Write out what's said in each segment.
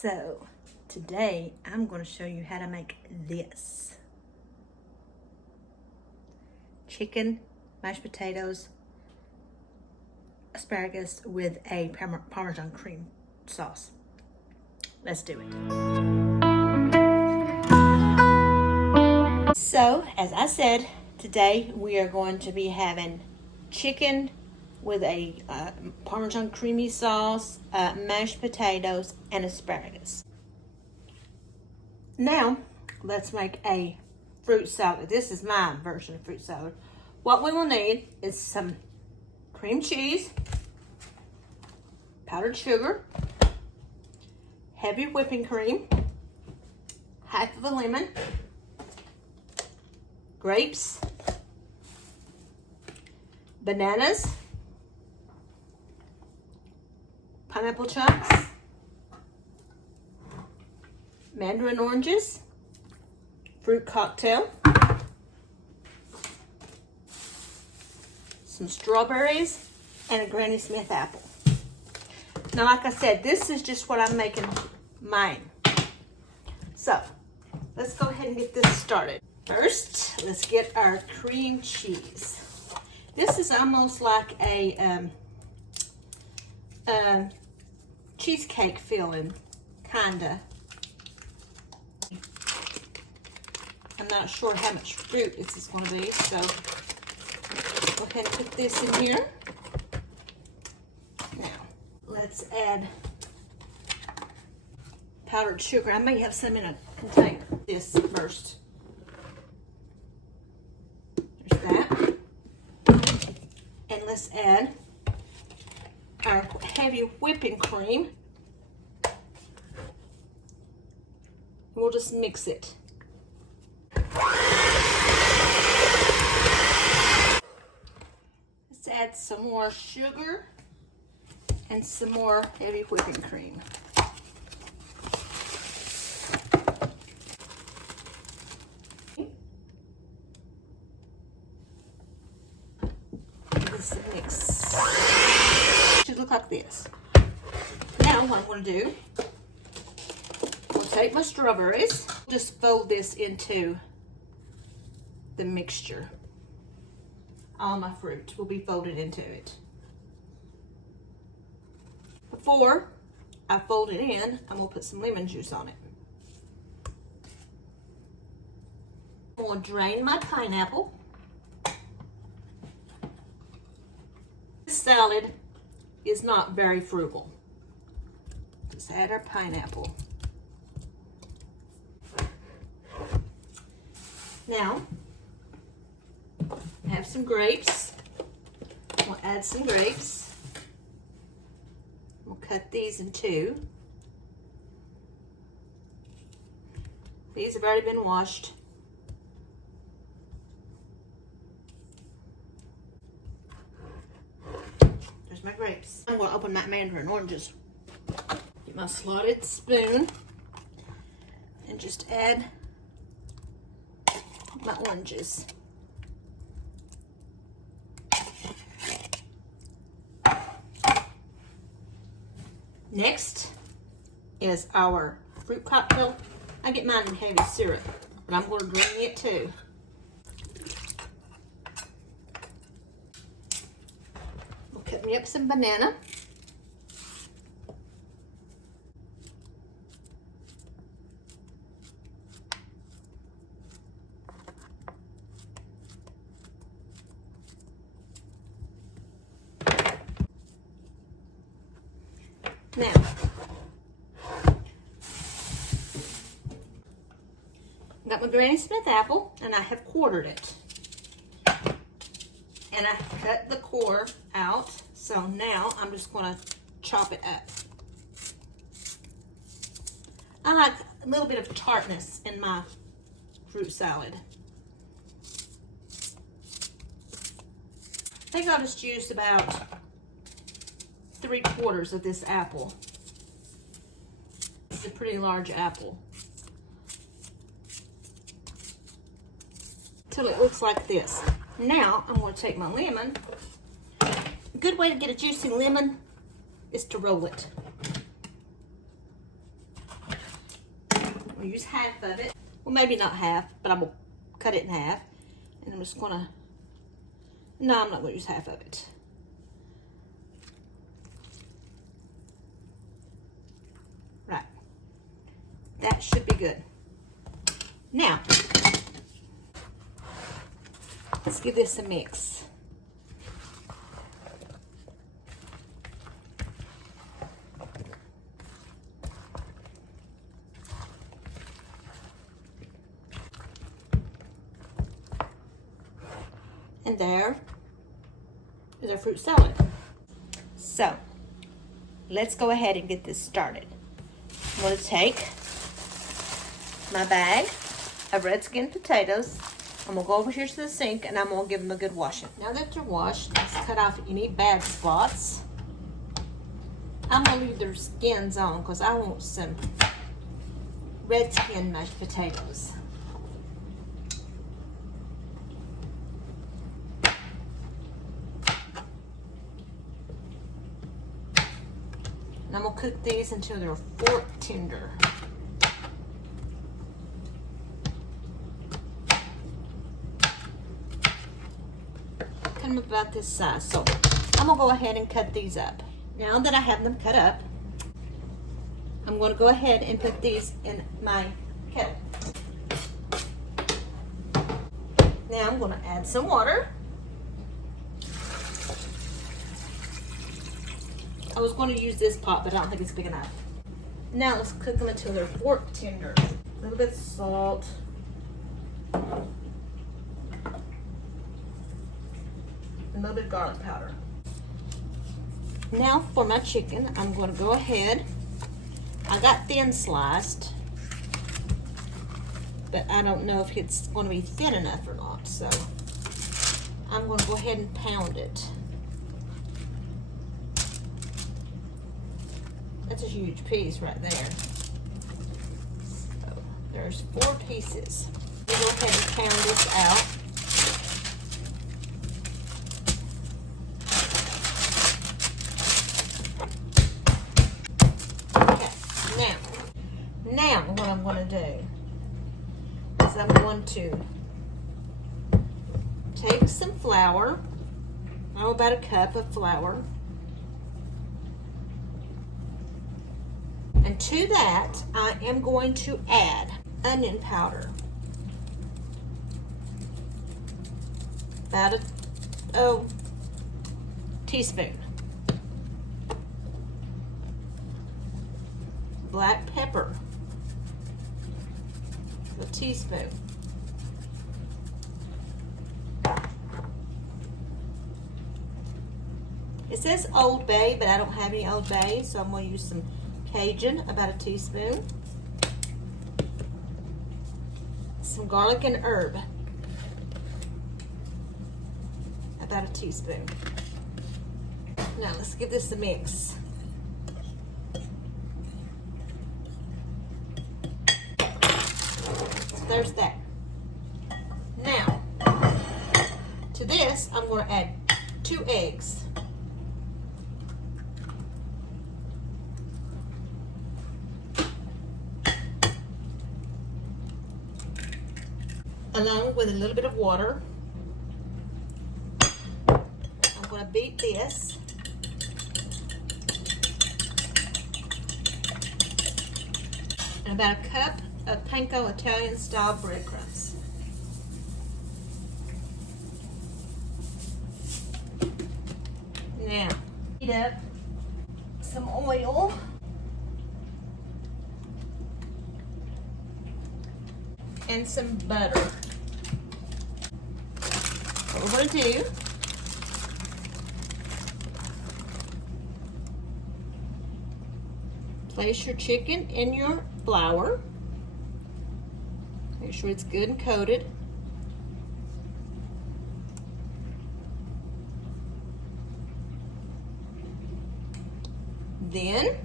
So today I'm going to show you how to make this. Chicken, mashed potatoes, asparagus with a Parmesan cream sauce. Let's do it. So, as I said, today we are going to be having chicken with a Parmesan creamy sauce, mashed potatoes, and asparagus. Now, let's make a fruit salad. This is my version of fruit salad. What we will need is some cream cheese, powdered sugar, heavy whipping cream, half of a lemon, grapes, bananas, pineapple chunks, mandarin oranges, fruit cocktail, some strawberries, and a Granny Smith apple. Now, like I said, this is just what I'm making mine. So, let's go ahead and get this started. First, let's get our cream cheese. This is almost like a cheesecake filling, kinda. I'm not sure how much fruit this is going to be, so go ahead and put this in here. Now, let's add powdered sugar. I may have some in a container. This first. There's that. And let's add our heavy whipping cream. We'll just mix it. Let's add some more sugar and some more heavy whipping cream. This mix should look like this. Now what I'm going to do, I'll take my strawberries, just fold this into the mixture. All my fruit will be folded into it. Before I fold it in, I'm going to put some lemon juice on it. I'm going to drain my pineapple. This salad is not very frugal. Let's add our pineapple. Now, I have some grapes. We'll add some grapes. We'll cut these in two. These have already been washed. There's my grapes. I'm going to open my mandarin oranges. Get my slotted spoon and just add my oranges. Next is our fruit cocktail. I get mine in heavy syrup, but I'm going to drain it too. We'll cut me up some banana. Now, got my Granny Smith apple, and I have quartered it. And I cut the core out, so now I'm just going to chop it up. I like a little bit of tartness in my fruit salad. I think I'll just use about 3/4 of this apple. It's a pretty large apple. Till it looks like this. Now I'm going to take my lemon. A good way to get a juicy lemon is to roll it. gonna use half of it. Well, maybe not half, but I'm gonna cut it in half. And I'm just gonna, no, I'm not gonna use half of it. Right. That should be good. Now, let's give this a mix. And there is our fruit salad. So, let's go ahead and get this started. I'm going to take my bag of red skin potatoes. I'm going to go over here to the sink and I'm going to give them a good washing. Now that they're washed, let's cut off any bad spots. I'm going to leave their skins on because I want some red skin mashed potatoes. And I'm going to cook these until they're fork tender. Cut them about this size. So I'm going to go ahead and cut these up. Now that I have them cut up, I'm going to go ahead and put these in my kettle. Now I'm going to add some water. I was going to use this pot, but I don't think it's big enough. Now let's cook them until they're fork tender. A little bit of salt. A little bit of garlic powder. Now for my chicken, I'm going to go ahead. I got thin sliced, but I don't know if it's going to be thin enough or not, so I'm going to go ahead and pound it. That's a huge piece right there. So there's 4 pieces. We'll go ahead and pound this out. Okay, now what I'm going to do is I'm going to take some flour, about a cup of flour. And to that, I am going to add onion powder. About a teaspoon. Black pepper. A teaspoon. It says Old Bay, but I don't have any Old Bay, so I'm going to use some Cajun, about a teaspoon. Some garlic and herb, about a teaspoon. Now let's give this a mix. So there's that. Now, to this, I'm going to add 2 eggs. Along with a little bit of water. I'm going to beat this. And about a cup of PANKO Italian style breadcrumbs. Now, heat up some oil. And some butter. What we're going to do, place your chicken in your flour. Make sure it's good and coated. Then,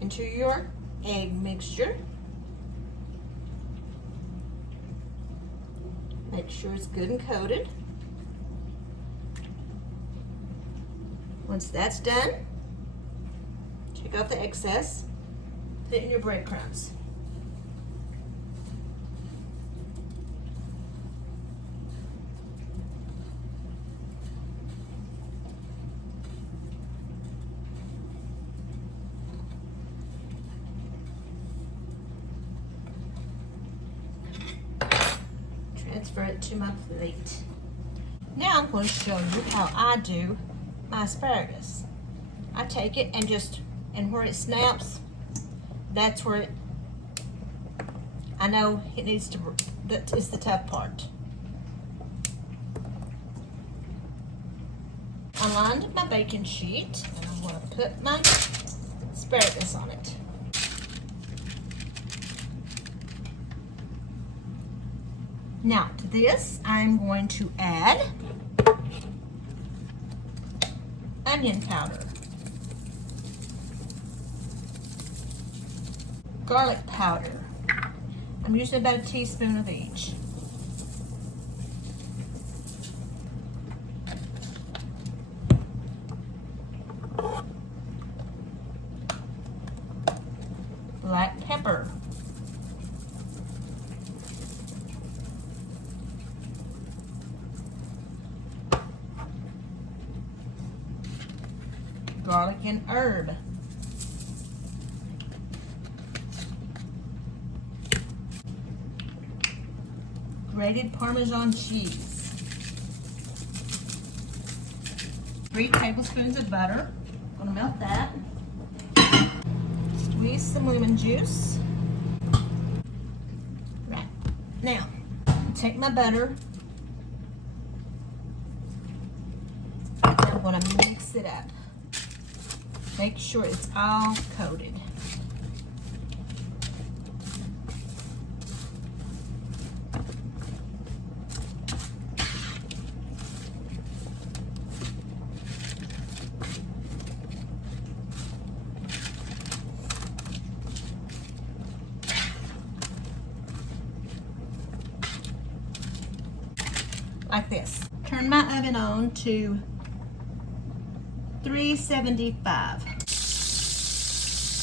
into your egg mixture. Make sure it's good and coated. Once that's done, take off the excess, put it in your breadcrumbs. transfer it to my plate. Now I'm going to show you how I do my asparagus. I take it and where it snaps, that's where I know it needs to, that is the tough part. I lined my baking sheet and I'm going to put my asparagus on it. Now to this, I'm going to add onion powder, garlic powder. I'm using about a teaspoon of each. Black pepper. Garlic and herb. Grated Parmesan cheese. 3 tablespoons of butter. I'm gonna melt that. Squeeze some lemon juice. Right. Now, take my butter. And I'm gonna mix it up. Make sure it's all coated. Like this. Turn my oven on to 375.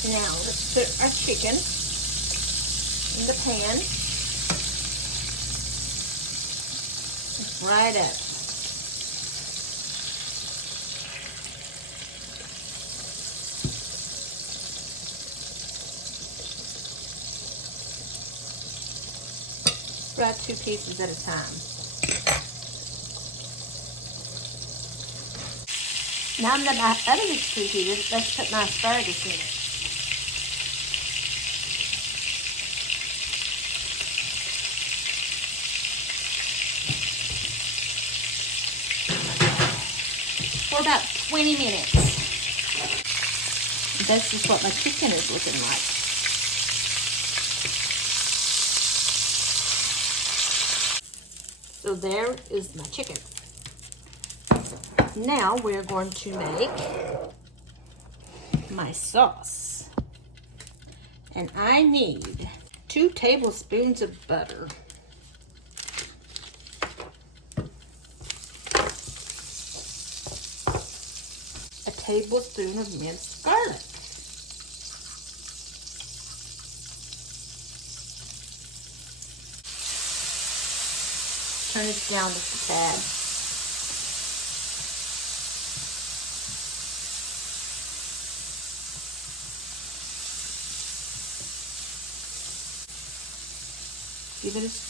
Now let's put our chicken in the pan. Let's fry it up. Fry 2 pieces at a time. Now that my oven is preheated, let's put my asparagus in it. For about 20 minutes. That's just what my chicken is looking like. So there is my chicken. Now we're going to make my sauce. And I need 2 tablespoons of butter. A tablespoon of minced garlic. Turn it down just a tad.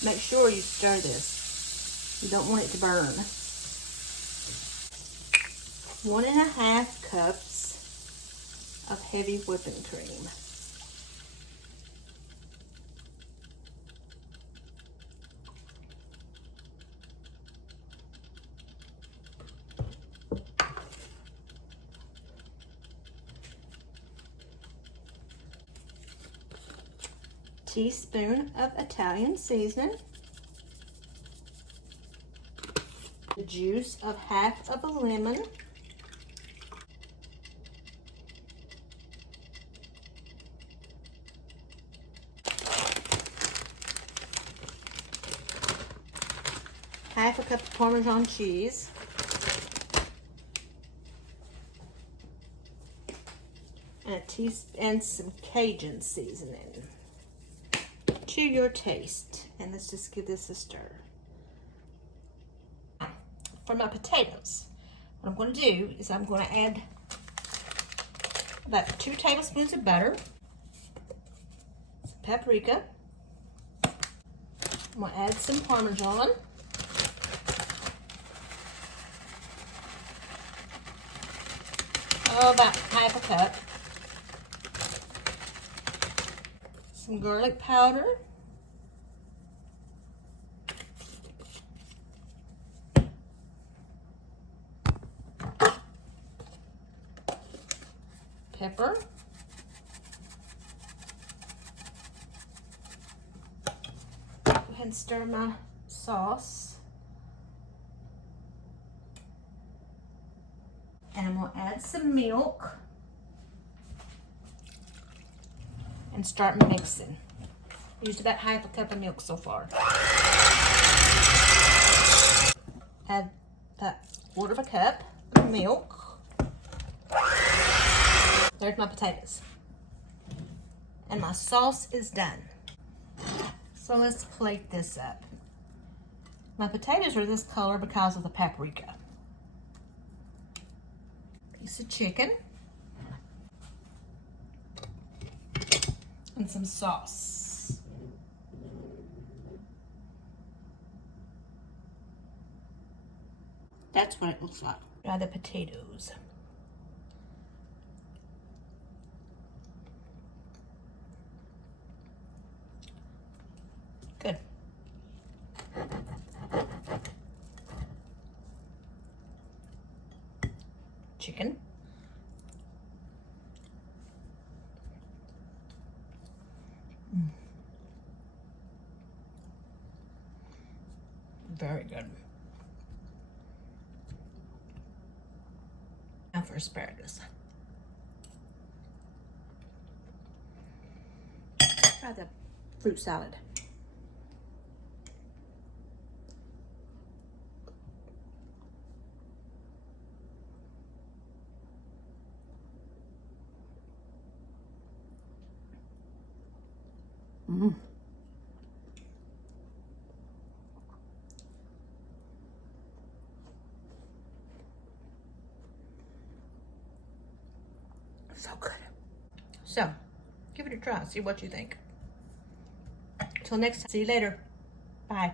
Make sure you stir this. You don't want it to burn. 1½ cups of heavy whipping cream. Teaspoon of Italian seasoning, the juice of half of a lemon, half a cup of Parmesan cheese, and some Cajun seasoning to your taste. And let's just give this a stir. For my potatoes, what I'm going to do is I'm going to add about 2 tablespoons of butter, some paprika. I'm going to add some Parmesan. about half a cup. Some garlic powder. Pepper. Go ahead and stir my sauce. And I'm going to add some milk and start mixing. Used about half a cup of milk so far. Add that quarter of a cup of milk. There's my potatoes. And my sauce is done. So let's plate this up. My potatoes are this color because of the paprika. Piece of chicken. And some sauce. That's what it looks like. Now the potatoes. Good. Chicken. Very good. Now for asparagus. Try the fruit salad. So good. So, give it a try. See what you think. Till next time. See you later. Bye.